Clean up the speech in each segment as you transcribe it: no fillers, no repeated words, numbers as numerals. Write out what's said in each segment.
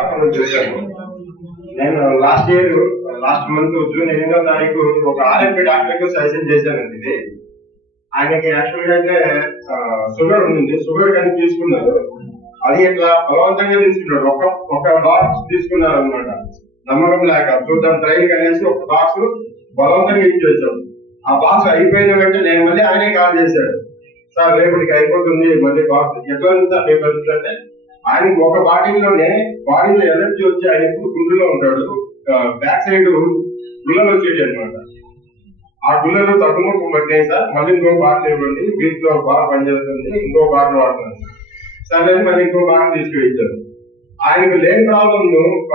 అప్పుడు చూశాను. నేను లాస్ట్ మంత్ జూన్ 8వ తారీఖు ఒక ఆర్ఎంపీ డాక్టర్ కు సజెషన్ చేశానండి. ఇది ఆయనకి యాక్చువల్ గా అయితే షుగర్ ఉంది, షుగర్ కానీ తీసుకున్నారు. అది ఇట్లా బలవంతంగా తీసుకున్నాడు. ఒక బాక్స్ తీసుకున్నారు అనమాట. నమ్మకం లేక చూద్దాం ట్రైల్ అనేసి ఒక బాక్స్ బలవంతంగా ఇచ్చేసాడు. ఆ బాక్స్ అయిపోయిన వెంటనే నేను మళ్ళీ ఆయనే కాల్ చేశాడు, సార్ రేపటికి అయిపోతుంది మళ్ళీ బాక్స్ ఎట్లా ఉంది సార్ రేపు అంటే, ఆయనకి ఒక బాటిల్లోనే బాడీలో ఎలర్జీ వచ్చి ఆయన ఎప్పుడు గుండెలో ఉంటాడు, బ్యాక్ సైడ్ గుళ్ళలు వచ్చేటి అనమాట. ఆ గుళ్ళలు తగ్గుముఖం పట్టినాయి సార్, మళ్ళీ ఇంకో బాటిల్ ఇవ్వండి, వీటిలో బాగా పనిచేస్తుంది, ఇంకో బాటిల్ వాడుతున్నాను. సరే మళ్ళీ ఇంకో బాటిల్ తీసుకువచ్చారు. ఆయనకు లేని ప్రాబ్లం,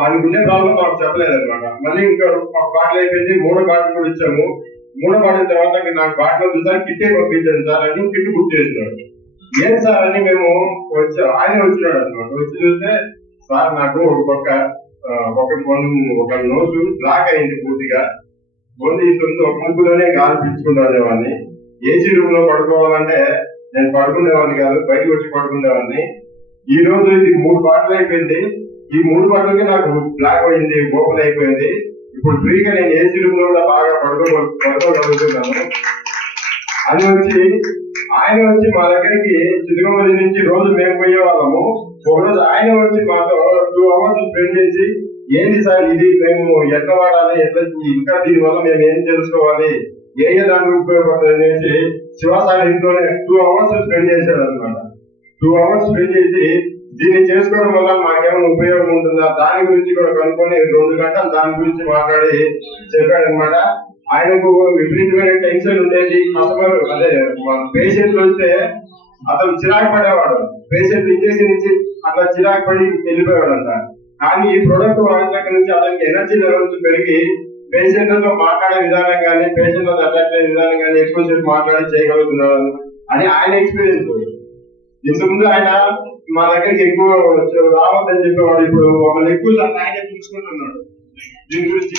ఆయనకు ఉండే ప్రాబ్లం మాకు చెప్పలేదు అనమాట. మళ్ళీ ఇంకా ఒక బాటిల్ అయిపోయింది, 3వ బాటిల్ కూడా ఇచ్చాము. 3వ బాటిల్ తర్వాత నాకు బాటిల్ ఉంది సార్, కిట్టే పంపించాను సార్ అని కిట్ బుక్ చేసినాడు. ఏం సార్ అని మేము ఆయన వచ్చినాడు అనమాట. వచ్చి చూస్తే సార్ నాకు ఒక నోసు బ్లాక్ అయింది పూర్తిగా, బొంది ఒక ముగ్గులోనే గాలి పీల్చుకుంటానేవాడిని. ఏసీ రూమ్ లో పడుకోవాలంటే నేను పడుకునేవాడిని కాదు, బయటకు వచ్చి పడుకునేవాడిని. ఈ రోజు ఇది 3 బాటిల్ అయిపోయింది. ఈ 3 బాటిల్కి నాకు బ్లాక్ అయింది, ఓపెన్ అయిపోయింది. ఇప్పుడు ఫ్రీగా నేను ఏసీ రూమ్ లో కూడా బాగా పడుకోగలుగుతున్నాను. అది వచ్చి ఆయన వచ్చి మా దగ్గరికి చిత్తూరు నుంచి రోజు మేము పోయే వాళ్ళము. ఒకరోజు ఆయన వచ్చి మాతో 2 hours స్పెండ్ చేసి, ఏంటి సార్ ఇది, మేము ఎట్లా వాడాలి, ఎట్లా ఇంకా దీనివల్ల మేము ఏం తెలుసుకోవాలి, ఏ దానికి ఉపయోగపడుతుంది అనేసి శివసాయి ఇంట్లోనే 2 hours స్పెండ్ చేశాడు అనమాట. 2 hours స్పెండ్ చేసి దీన్ని చేసుకోవడం వల్ల మాకేమైనా ఉపయోగం ఉంటుందా దాని గురించి కూడా కనుక్కొని 2 గంటలు దాని గురించి మాట్లాడి చెప్పాడు అనమాట. ఆయనకు విపరీతమైన టెన్షన్ ఉండేది. కస్టమర్ అదే పేషెంట్లు వస్తే అతను చిరాకు పడేవాడు, పేషెంట్ ఇంజక్షన్ ఇచ్చి అట్లా చిరాకు పడి వెళ్ళిపోయాడు అంట. కానీ ఈ ప్రొడక్ట్ వాడిన దగ్గర నుంచి అతనికి ఎనర్జీ లెవెల్స్ పెరిగి పేషెంట్లతో మాట్లాడే విధానం కానీ, పేషెంట్లతో అటాక్ అయ్యే విధానం కానీ ఎక్కువసేపు మాట్లాడి చేయగలుగుతున్నాడు అని ఆయన ఎక్స్పీరియన్స్. ఇంతకుముందు ఆయన మా దగ్గరికి ఎక్కువ రావద్దని చెప్పేవాడు, ఇప్పుడు మమ్మల్ని ఎక్కువ ఆయన చూసుకుంటున్నాడు. దీని గురించి